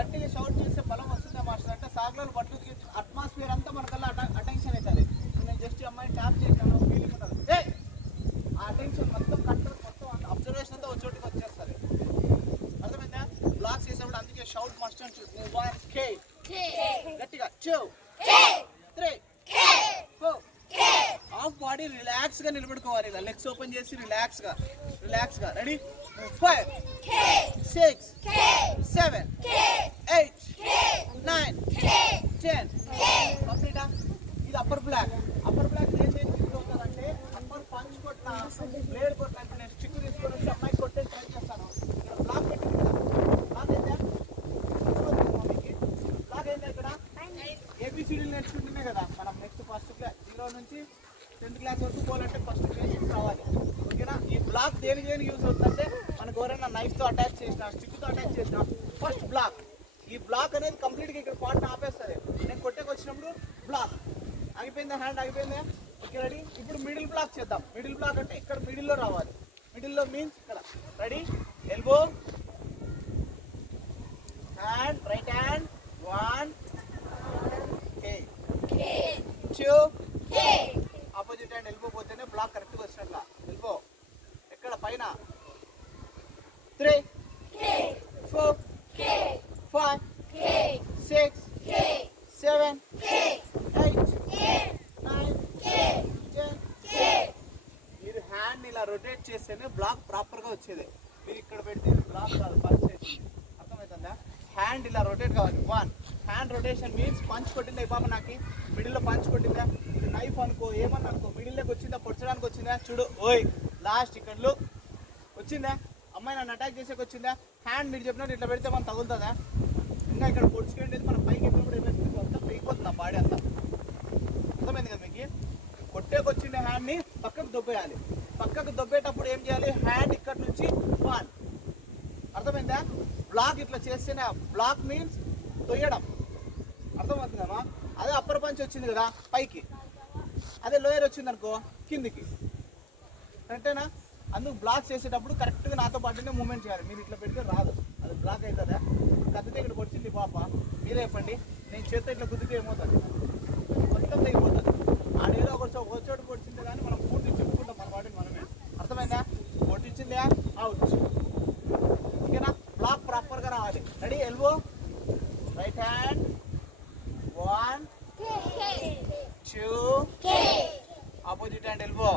గట్టిగా షౌట్ చేస్తే బలం వస్తుందా మాస్టర్ అంటే సాగులో బట్టలు అట్మాస్ఫియర్ అంతా మనకల్లా అటెన్షన్ అవుతుంది. నేను జస్ట్ అమ్మాయి ట్యాప్ చేశాను ఫీలింగ్ ఉంటుంది. ఆ అటెన్షన్ మొత్తం కంట్రోల్ మొత్తం అబ్జర్వేషన్ అంతా ఒక చోటుకి వచ్చేస్తుంది. అర్థమైందా? బ్లాక్ చేసేప్పుడు అందుకే shout must and shoot. 1 K గట్టిగా 2 3 4 హాఫ్ బాడీ రిలాక్స్ గా నిలబడుకోవాలి. ఇలా లెగ్స్ ఓపెన్ చేసి రిలాక్స్ గా రెడీ 5 6 7 8 9 10 కంప్లీటా. ఇది అప్పర్ బ్లాక్ ఏం అవుతుందంటే అప్పర్ పంచ్ కొట్టిన బ్లేడ్ కొట్టిన నేను స్టిక్ తీసుకొని వచ్చి అమ్మాయి కొట్టే ట్రై చేస్తాను. ఇక్కడ బ్లాక్ పెట్టింది కదా, బ్లాక్ అయితే బ్లాక్ ఏంటి ఇక్కడ ఏబిసిడీలు నేర్చుకుంటున్నాయి కదా మనం. నెక్స్ట్ ఫస్ట్ క్లాస్ 0 నుంచి 10th క్లాస్ వరకు పోవాలంటే ఫస్ట్ బేసిక్స్ రావాలి. ఓకేనా? ఈ బ్లాక్ దేనికి యూజ్ అవుతుందంటే మనకు ఎవరైనా నైఫ్తో అటాచ్ చేసిన స్టిక్తో అటాచ్ చేసిన ఫస్ట్ బ్లాక్, ఈ బ్లాక్ అనేది కంప్లీట్గా ఇక్కడ పార్ట్ని ఆపేస్తుంది. నేను కొట్టేకి వచ్చినప్పుడు బ్లాక్ ఆగిపోయిందా, హ్యాండ్ ఆగిపోయిందా? Okay ready. ఇప్పుడు మిడిల్ బ్లాక్ చేద్దాం. మిడిల్ బ్లాక్ అంటే ఇక్కడ మిడిల్లో రావాలి. మిడిల్లో మీన్స్ ఇక్కడ ready elbow hand right hand 1 K 2 opposite hand elbow పోతేనే బ్లాక్ కరెక్ట్గా వచ్చినట్లా. ఎల్బో ఎక్కడ పైన 3 4 5 6 7 8 9 10. మీరు హ్యాండ్ ఇలా రొటేట్ చేస్తేనే బ్లాక్ ప్రాపర్గా వచ్చేది. మీరు ఇక్కడ పెడితే బ్లాక్ కాదు, పంచ్ చేసింది. అర్థమవుతుందా? హ్యాండ్ ఇలా రొటేట్ కావాలి. 1 హ్యాండ్ రొటేషన్ మీన్స్ పంచ్ కొట్టిందా ఈ పాప నాకు మిడిల్లో పంచ్ కొట్టిందా, ఇది నైఫ్ అనుకో ఏమన్నా అనుకో మిడిల్లోకి వచ్చిందా, పొచ్చడానికి వచ్చిందా చూడు. ఓయ్ లాస్ట్ ఇక్కడ లుక్ వచ్చిందా, అమ్మాయి నన్ను అటాక్ చేసేకి వచ్చిందా. హ్యాండ్ మీరు చెప్పినట్టు ఇట్లా పెడితే మనం తగులుతుందా, ఇంకా ఇక్కడ పొడుచుకుంటే మనం పైకి ఎక్కినప్పుడు ఏమైంది అంతా పెరిగిపోతుంది ఆ బాడీ అంతా. అర్థమైంది కదా మీకు? కొట్టేకి వచ్చిన హ్యాండ్ని పక్కకు దొబ్బేయాలి. పక్కకు దొబ్బేటప్పుడు ఏం చేయాలి, హ్యాండ్ ఇక్కడ నుంచి 1. అర్థమైందా? బ్లాక్ ఇట్లా చేస్తేనే బ్లాక్ మీన్స్ తొయ్యడం. అర్థమవుతుందమ్మా? అదే అప్పర్ పంచ్ వచ్చింది కదా పైకి, అదే లోయర్ వచ్చింది అనుకో కిందికి. కరెక్టేనా? అందుకు బ్లాక్ చేసేటప్పుడు కరెక్ట్గా నాతో పాటునే మూమెంట్ చేయాలి. మీరు ఇట్లా పెడితే రాదు, అది బ్లాక్ అవుతుందా. కత్తితే ఇక్కడికి వచ్చింది పాప, మీరే చెప్పండి. నేను చేత్తో ఇట్లా కుదిరితే ఏమవుతుంది, మొత్తం తెగిపోతుంది. ఆడేదో ఒక చోటు కొట్టింది కానీ మనం పూర్తి చెప్పుకుంటాం మన వాటిని మనమే. అర్థమైందా? కొట్టించిందా అవుట్. ఓకేనా? బ్లాక్ ప్రాపర్గా రావాలి. Ready elbow right hand 1 2 opposite hand elbow.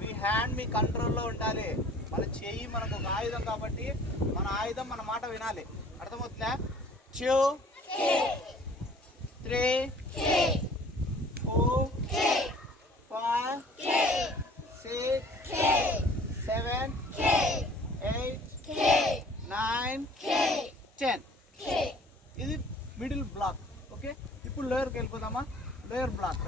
మీ హ్యాండ్ మీ కంట్రోల్లో ఉండాలి. మన చెయ్యి మనకు ఒక ఆయుధం కాబట్టి మన ఆయుధం మన మాట వినాలి. అర్థమవుతుందా? 2 3 4 5 6 7 8 9 10. ఇది మిడిల్ బ్లాక్. ఓకే, ఇప్పుడు లోయర్కి వెళ్ళిపోదామా? Lower black